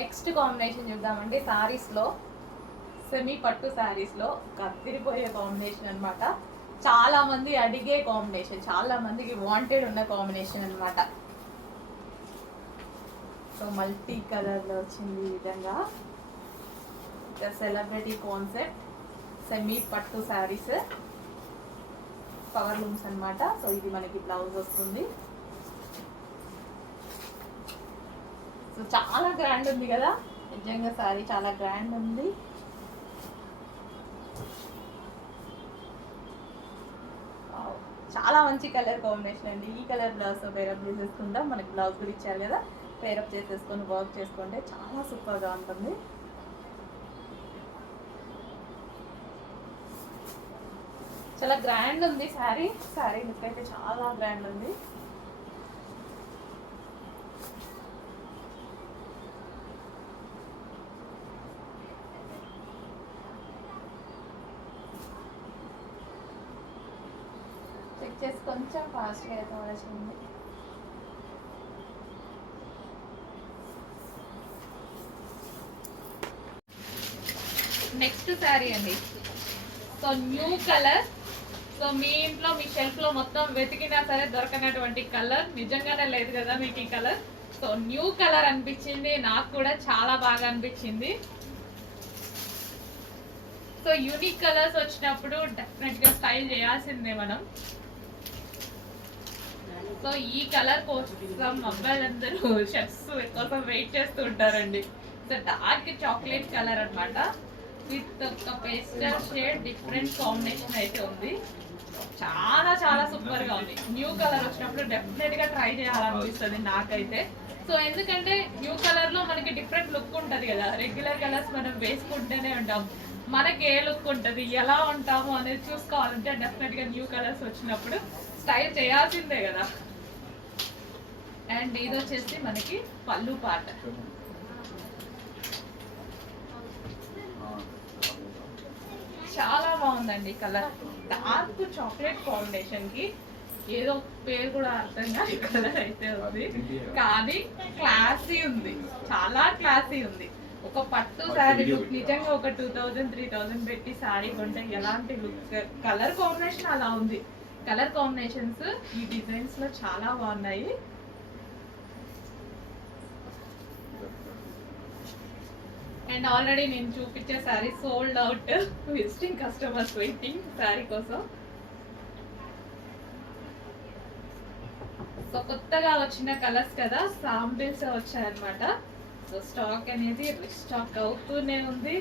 Next combination చూద్దామండి. శారీస్లో సెమీ పట్టు శారీస్లో కత్తిరిపోయే కాంబినేషన్ అనమాట. చాలా మంది అడిగే కాంబినేషన్, చాలా మందికి వాంటెడ్ ఉన్న కాంబినేషన్ అనమాట. సో మల్టీ కలర్లో వచ్చింది ఈ విధంగా. సెలబ్రిటీ కాన్సెప్ట్ సెమీ పట్టు శారీస్, పవర్ లూమ్స్ అనమాట. సో ఇది మనకి బ్లౌజ్ వస్తుంది. సో చాలా గ్రాండ్ ఉంది కదా, నిజంగా శారీ చాలా గ్రాండ్ ఉంది. చాలా మంచి కలర్ కాంబినేషన్ అండి. ఈ కలర్ బ్లౌజ్ పేరప్ చేసేసుకుంటాం. మనకి బ్లౌజ్ కూడా ఇచ్చారు కదా, పేరప్ చేసేసుకొని వర్క్ చేసుకుంటే చాలా సూపర్గా ఉంటుంది. చాలా గ్రాండ్ ఉంది శారీ. శారీ లుక్ అయితే చాలా గ్రాండ్ ఉంది. చెక్ చేసి కొంచెం ఫాస్ట్గా అయితే వస్తుంది. నెక్స్ట్ శారీ అండి. So new colour. సో మీ ఇంట్లో మీ షెల్ఫ్లో మొత్తం వెతికినా సరే దొరకనటువంటి కలర్, నిజంగానే లేదు కదా మీకు ఈ కలర్. సో న్యూ కలర్ అనిపించింది, నాకు కూడా చాలా బాగా అనిపించింది. సో యూనిక్ కలర్స్ వచ్చినప్పుడు డెఫినెట్గా స్టైల్ చేయాల్సిందే మనం. సో ఈ కలర్ కోసం అబ్బాయిలందరూ షర్ట్స్ కోసం వెయిట్ చేస్తూ ఉంటారండి. సో డార్క్ చాక్లెట్ కలర్ అనమాట, విత్ ఒక పేస్టల్ షేడ్ డిఫరెంట్ కాంబినేషన్ అయితే ఉంది. చాలా చాలా సూపర్ గా ఉంది. న్యూ కలర్ వచ్చినప్పుడు డెఫినెట్ గా ట్రై చేయాలనిపిస్తుంది నాకైతే. సో ఎందుకంటే న్యూ కలర్ లో మనకి డిఫరెంట్ లుక్ ఉంటది కదా. రెగ్యులర్ కలర్స్ మనం వేసుకుంటూనే ఉంటాం, మనకి ఏ లుక్ ఉంటుంది, ఎలా ఉంటాము అనేది చూసుకోవాలంటే డెఫినెట్ గా న్యూ కలర్స్ వచ్చినప్పుడు స్టైల్ చేయాల్సిందే కదా. అండ్ ఇది వచ్చేసి మనకి పళ్ళు పాట. చాలా బాగుందండి కలర్. డార్క్ చాక్లెట్ కాంబినేషన్ కి ఏదో పేరు కూడా అర్థం కాని కలర్ అయితే ఉంది, కానీ క్లాసీ ఉంది, చాలా క్లాసీ ఉంది. ఒక పట్టు శారీ లుక్ నిజంగా ఒక 2000-3000 పెట్టి శారీ కొంటే ఎలాంటి లుక్, కలర్ కాంబినేషన్ అలా ఉంది. కలర్ కాంబినేషన్స్ ఈ డిజైన్స్ లో చాలా బాగున్నాయి. అండ్ ఆల్రెడీ నేను చూపించే sari sold out, visiting customers waiting sari కోసం. సో కొత్తగా వచ్చిన కలర్స్ కదా, శాంపిల్స్ వచ్చాయన్నమాట. సో స్టాక్ అనేది రీస్టాక్ అవుతూనే ఉంది.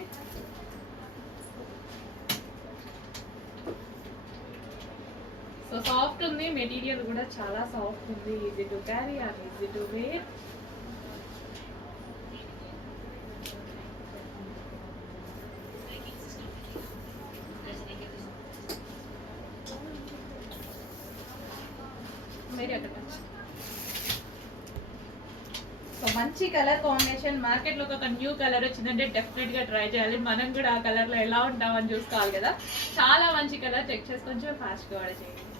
సో సాఫ్ట్ ఉంది, మెటీరియల్ కూడా చాలా సాఫ్ట్ ఉంది. Easy to carry and easy to wear. So మంచి కలర్ కాంబినేషన్. మార్కెట్లో ఒక న్యూ కలర్ వచ్చిందంటే డెఫినెట్ గా ట్రై చేయాలి. మనం కూడా ఆ కలర్ లో ఎలా ఉంటామని చూసుకోవాలి కదా. చాలా మంచి కలర్. చెక్ చేసి కొంచెం ఫాస్ట్ గా ఆర్డర్ చేయండి.